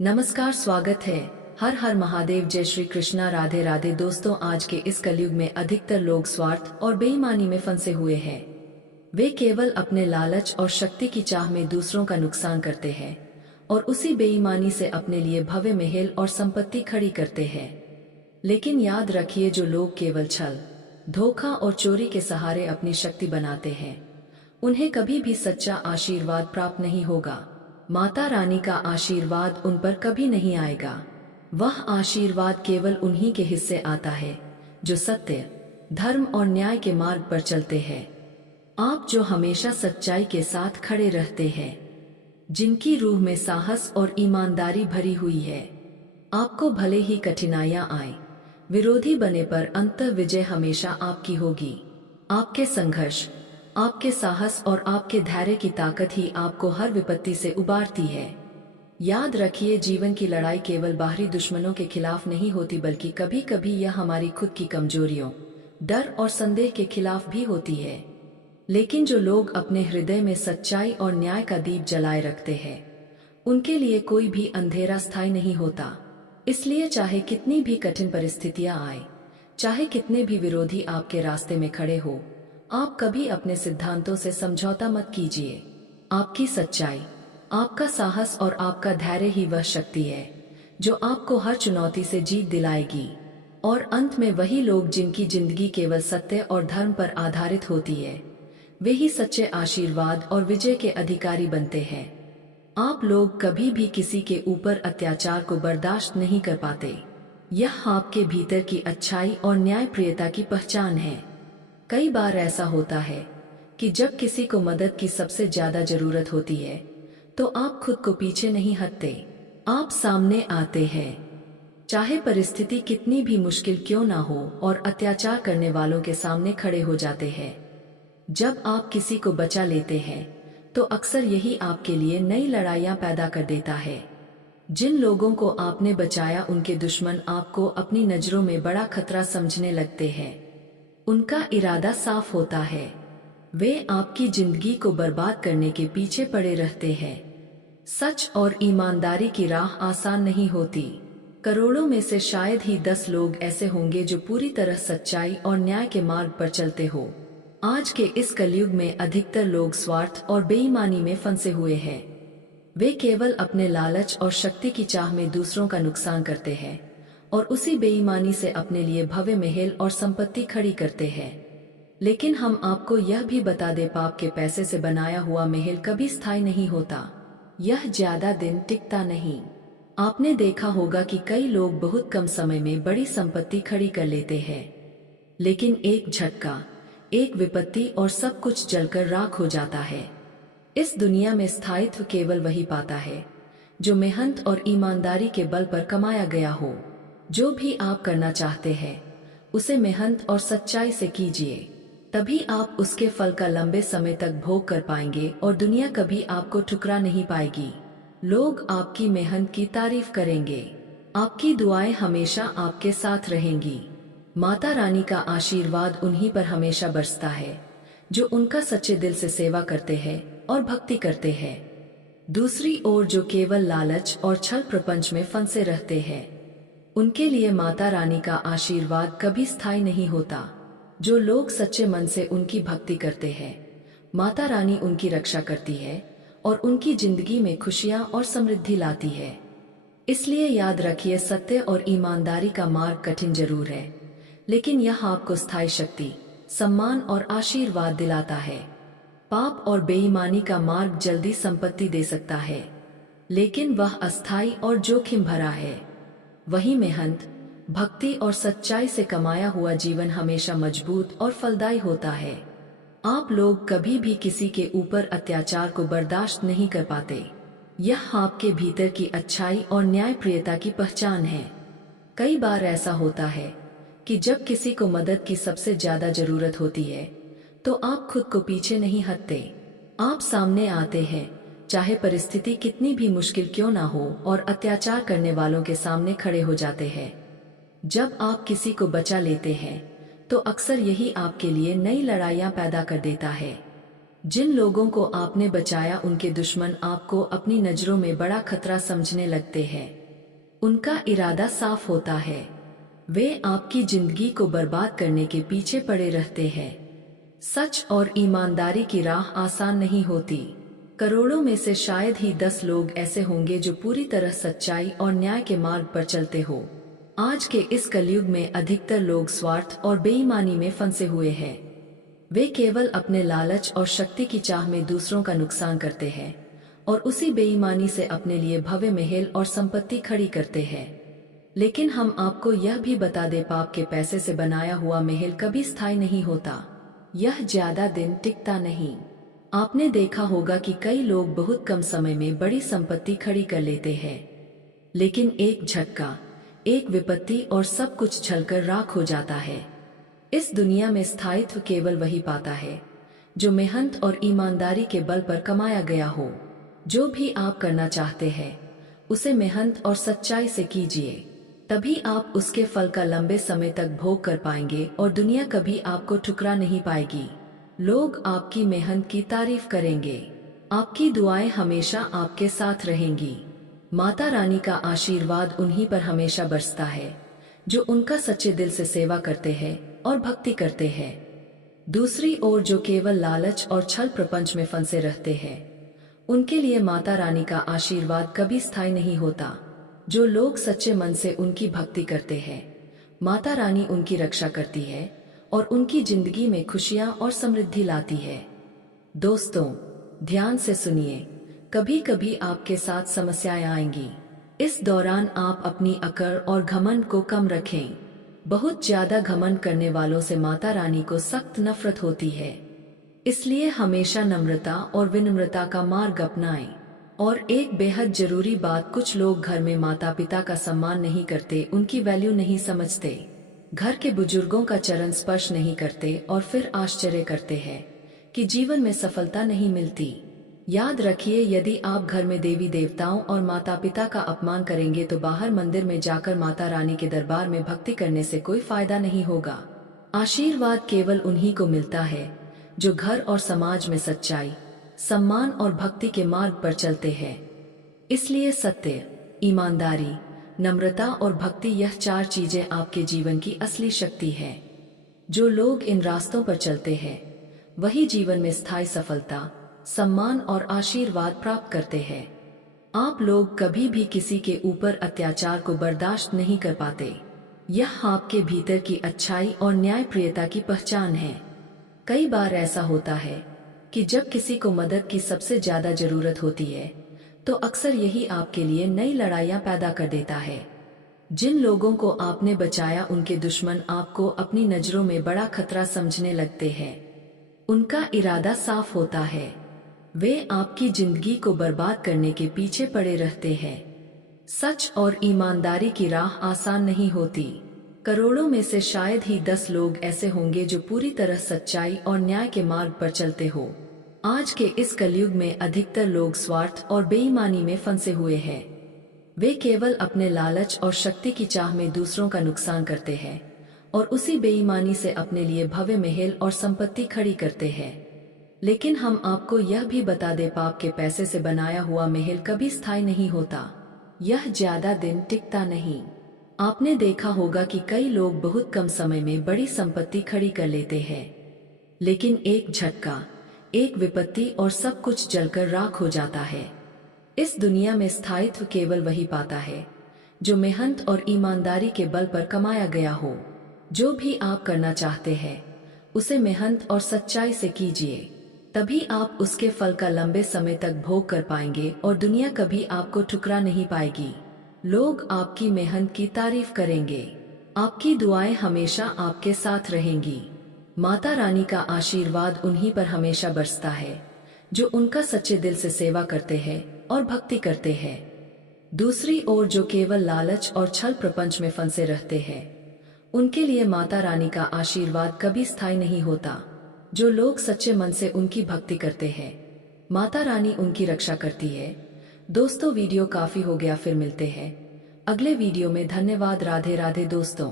नमस्कार, स्वागत है। हर हर महादेव, जय श्री कृष्णा, राधे राधे। दोस्तों, आज के इस कलयुग में अधिकतर लोग स्वार्थ और बेईमानी में फंसे हुए हैं। वे केवल अपने लालच और शक्ति की चाह में दूसरों का नुकसान करते हैं और उसी बेईमानी से अपने लिए भव्य महल और संपत्ति खड़ी करते हैं। लेकिन याद रखिए, जो लोग केवल छल, धोखा और चोरी के सहारे अपनी शक्ति बनाते हैं, उन्हें कभी भी सच्चा आशीर्वाद प्राप्त नहीं होगा। माता रानी का आशीर्वाद उन पर कभी नहीं आएगा। वह आशीर्वाद केवल उन्हीं के हिस्से आता है जो सत्य, धर्म और न्याय के मार्ग पर चलते हैं। आप जो हमेशा सच्चाई के साथ खड़े रहते हैं, जिनकी रूह में साहस और ईमानदारी भरी हुई है, आपको भले ही कठिनाइयां आए, विरोधी बने, पर अंततः विजय हमेशा आपकी होगी। आपके संघर्ष, आपके साहस और आपके धैर्य की ताकत ही आपको हर विपत्ति से उबारती है। याद रखिए, जीवन की लड़ाई केवल बाहरी दुश्मनों के खिलाफ नहीं होती, बल्कि कभी कभी यह हमारी खुद की कमजोरियों, डर और संदेह के खिलाफ भी होती है। लेकिन जो लोग अपने हृदय में सच्चाई और न्याय का दीप जलाए रखते हैं, उनके लिए कोई भी अंधेरा स्थायी नहीं होता। इसलिए चाहे कितनी भी कठिन परिस्थितियां आए, चाहे कितने भी विरोधी आपके रास्ते में खड़े हो, आप कभी अपने सिद्धांतों से समझौता मत कीजिए। आपकी सच्चाई, आपका साहस और आपका धैर्य ही वह शक्ति है जो आपको हर चुनौती से जीत दिलाएगी। और अंत में वही लोग जिनकी जिंदगी केवल सत्य और धर्म पर आधारित होती है, वे ही सच्चे आशीर्वाद और विजय के अधिकारी बनते हैं। आप लोग कभी भी किसी के ऊपर अत्याचार को बर्दाश्त नहीं कर पाते। यह आपके भीतर की अच्छाई और न्यायप्रियता की पहचान है। कई बार ऐसा होता है कि जब किसी को मदद की सबसे ज्यादा जरूरत होती है, तो आप खुद को पीछे नहीं हटते, आप सामने आते हैं। चाहे परिस्थिति कितनी भी मुश्किल क्यों ना हो, और अत्याचार करने वालों के सामने खड़े हो जाते हैं। जब आप किसी को बचा लेते हैं, तो अक्सर यही आपके लिए नई लड़ाइयां पैदा कर देता है। जिन लोगों को आपने बचाया, उनके दुश्मन आपको अपनी नजरों में बड़ा खतरा समझने लगते हैं। उनका इरादा साफ होता है, वे आपकी जिंदगी को बर्बाद करने के पीछे पड़े रहते हैं। सच और ईमानदारी की राह आसान नहीं होती। करोड़ों में से शायद ही 10 लोग ऐसे होंगे जो पूरी तरह सच्चाई और न्याय के मार्ग पर चलते हो। आज के इस कलयुग में अधिकतर लोग स्वार्थ और बेईमानी में फंसे हुए हैं। वे केवल अपने लालच और शक्ति की चाह में दूसरों का नुकसान करते हैं और उसी बेईमानी से अपने लिए भव्य महल और संपत्ति खड़ी करते हैं। लेकिन हम आपको यह भी बता दें, पाप के पैसे से बनाया हुआ महल कभी स्थायी नहीं होता। यह ज्यादा दिन टिकता नहीं। आपने देखा होगा कि कई लोग बहुत कम समय में बड़ी संपत्ति खड़ी कर लेते हैं, लेकिन एक झटका, एक विपत्ति और सब कुछ जलकर राख हो जाता है। इस दुनिया में स्थायित्व केवल वही पाता है जो मेहनत और ईमानदारी के बल पर कमाया गया हो। जो भी आप करना चाहते हैं, उसे मेहनत और सच्चाई से कीजिए, तभी आप उसके फल का लंबे समय तक भोग कर पाएंगे और दुनिया कभी आपको ठुकरा नहीं पाएगी। लोग आपकी मेहनत की तारीफ करेंगे, आपकी दुआएं हमेशा आपके साथ रहेंगी। माता रानी का आशीर्वाद उन्हीं पर हमेशा बरसता है जो उनका सच्चे दिल से सेवा करते हैं और भक्ति करते हैं। दूसरी ओर जो केवल लालच और छल प्रपंच में फंसे रहते हैं, उनके लिए माता रानी का आशीर्वाद कभी स्थायी नहीं होता। जो लोग सच्चे मन से उनकी भक्ति करते हैं, माता रानी उनकी रक्षा करती है और उनकी जिंदगी में खुशियां और समृद्धि लाती है। इसलिए याद रखिए, सत्य और ईमानदारी का मार्ग कठिन जरूर है, लेकिन यह आपको स्थायी शक्ति, सम्मान और आशीर्वाद दिलाता है। पाप और बेईमानी का मार्ग जल्दी संपत्ति दे सकता है, लेकिन वह अस्थायी और जोखिम भरा है। वही मेहनत, भक्ति और सच्चाई से कमाया हुआ जीवन हमेशा मजबूत और फलदायी होता है। आप लोग कभी भी किसी के ऊपर अत्याचार को बर्दाश्त नहीं कर पाते। यह आपके भीतर की अच्छाई और न्यायप्रियता की पहचान है। कई बार ऐसा होता है कि जब किसी को मदद की सबसे ज्यादा जरूरत होती है, तो आप खुद को पीछे नहीं हटते, आप सामने आते हैं, चाहे परिस्थिति कितनी भी मुश्किल क्यों ना हो, और अत्याचार करने वालों के सामने खड़े हो जाते हैं। जब आप किसी को बचा लेते हैं, तो अक्सर यही आपके लिए नई लड़ाइयां पैदा कर देता है। जिन लोगों को आपने बचाया उनके दुश्मन आपको अपनी नजरों में बड़ा खतरा समझने लगते हैं। उनका इरादा साफ होता है, वे आपकी जिंदगी को बर्बाद करने के पीछे पड़े रहते हैं। सच और ईमानदारी की राह आसान नहीं होती। करोड़ों में से शायद ही 10 लोग ऐसे होंगे जो पूरी तरह सच्चाई और न्याय के मार्ग पर चलते हो। आज के इस कलयुग में अधिकतर लोग स्वार्थ और बेईमानी में फंसे हुए हैं। वे केवल अपने लालच और शक्ति की चाह में दूसरों का नुकसान करते हैं और उसी बेईमानी से अपने लिए भव्य महल और संपत्ति खड़ी करते हैं। लेकिन हम आपको यह भी बता दें, पाप के पैसे से बनाया हुआ महल कभी स्थायी नहीं होता। यह ज्यादा दिन टिकता नहीं। आपने देखा होगा कि कई लोग बहुत कम समय में बड़ी संपत्ति खड़ी कर लेते हैं, लेकिन एक झटका, एक विपत्ति और सब कुछ छलकर राख हो जाता है। इस दुनिया में स्थायित्व केवल वही पाता है जो मेहनत और ईमानदारी के बल पर कमाया गया हो। जो भी आप करना चाहते हैं उसे मेहनत और सच्चाई से कीजिए, तभी आप उसके फल का लंबे समय तक भोग कर पाएंगे और दुनिया कभी आपको ठुकरा नहीं पाएगी। लोग आपकी मेहनत की तारीफ करेंगे, आपकी दुआएं हमेशा आपके साथ रहेंगी। माता रानी का आशीर्वाद उन्हीं पर हमेशा बरसता है जो उनका सच्चे दिल से सेवा करते हैं और भक्ति करते हैं। दूसरी ओर जो केवल लालच और छल प्रपंच में फंसे रहते हैं, उनके लिए माता रानी का आशीर्वाद कभी स्थायी नहीं होता। जो लोग सच्चे मन से उनकी भक्ति करते हैं, माता रानी उनकी रक्षा करती है और उनकी जिंदगी में खुशियां और समृद्धि लाती है। दोस्तों, ध्यान से सुनिए, कभी कभी आपके साथ समस्याएं आएंगी। इस दौरान आप अपनी अकड़ और घमंड को कम रखें। बहुत ज्यादा घमंड करने वालों से माता रानी को सख्त नफरत होती है, इसलिए हमेशा नम्रता और विनम्रता का मार्ग अपनाएं। और एक बेहद जरूरी बात, कुछ लोग घर में माता पिता का सम्मान नहीं करते, उनकी वैल्यू नहीं समझते, घर के बुजुर्गों का चरण स्पर्श नहीं करते और फिर आश्चर्य करते हैं कि जीवन में सफलता नहीं मिलती। याद रखिए, यदि आप घर में देवी देवताओं और माता पिता का अपमान करेंगे तो बाहर मंदिर में जाकर माता रानी के दरबार में भक्ति करने से कोई फायदा नहीं होगा। आशीर्वाद केवल उन्हीं को मिलता है जो घर और समाज में सच्चाई, सम्मान और भक्ति के मार्ग पर चलते हैं। इसलिए सत्य, ईमानदारी, नम्रता और भक्ति, यह 4 चीजें आपके जीवन की असली शक्ति है। जो लोग इन रास्तों पर चलते हैं वही जीवन में स्थायी सफलता, सम्मान और आशीर्वाद प्राप्त करते हैं। आप लोग कभी भी किसी के ऊपर अत्याचार को बर्दाश्त नहीं कर पाते। यह आपके भीतर की अच्छाई और न्यायप्रियता की पहचान है। कई बार ऐसा होता है कि जब किसी को मदद की सबसे ज्यादा जरूरत होती है तो अक्सर यही आपके लिए नई लड़ाइयां पैदा कर देता है। जिन लोगों को आपने बचाया उनके दुश्मन आपको अपनी नजरों में बड़ा खतरा समझने लगते हैं। उनका इरादा साफ होता है, वे आपकी जिंदगी को बर्बाद करने के पीछे पड़े रहते हैं। सच और ईमानदारी की राह आसान नहीं होती। करोड़ों में से शायद ही 10 लोग ऐसे होंगे जो पूरी तरह सच्चाई और न्याय के मार्ग पर चलते हो। आज के इस कलयुग में अधिकतर लोग स्वार्थ और बेईमानी में फंसे हुए हैं। वे केवल अपने लालच और शक्ति की चाह में दूसरों का नुकसान करते हैं और उसी बेईमानी से अपने लिए भव्य महल और संपत्ति खड़ी करते हैं। लेकिन हम आपको यह भी बता दें, पाप के पैसे से बनाया हुआ महल कभी स्थायी नहीं होता। यह ज्यादा दिन टिकता नहीं। आपने देखा होगा कि कई लोग बहुत कम समय में बड़ी संपत्ति खड़ी कर लेते हैं, लेकिन एक झटका, एक विपत्ति और सब कुछ जलकर राख हो जाता है। इस दुनिया में स्थायित्व केवल वही पाता है जो मेहनत और ईमानदारी के बल पर कमाया गया हो। जो भी आप करना चाहते हैं उसे मेहनत और सच्चाई से कीजिए, तभी आप उसके फल का लंबे समय तक भोग कर पाएंगे और दुनिया कभी आपको ठुकरा नहीं पाएगी। लोग आपकी मेहनत की तारीफ करेंगे, आपकी दुआएं हमेशा आपके साथ रहेंगी। माता रानी का आशीर्वाद उन्हीं पर हमेशा बरसता है जो उनका सच्चे दिल से सेवा करते हैं और भक्ति करते हैं। दूसरी ओर जो केवल लालच और छल प्रपंच में फंसे रहते हैं, उनके लिए माता रानी का आशीर्वाद कभी स्थायी नहीं होता। जो लोग सच्चे मन से उनकी भक्ति करते हैं, माता रानी उनकी रक्षा करती है। दोस्तों, वीडियो काफी हो गया, फिर मिलते हैं अगले वीडियो में। धन्यवाद। राधे राधे दोस्तों।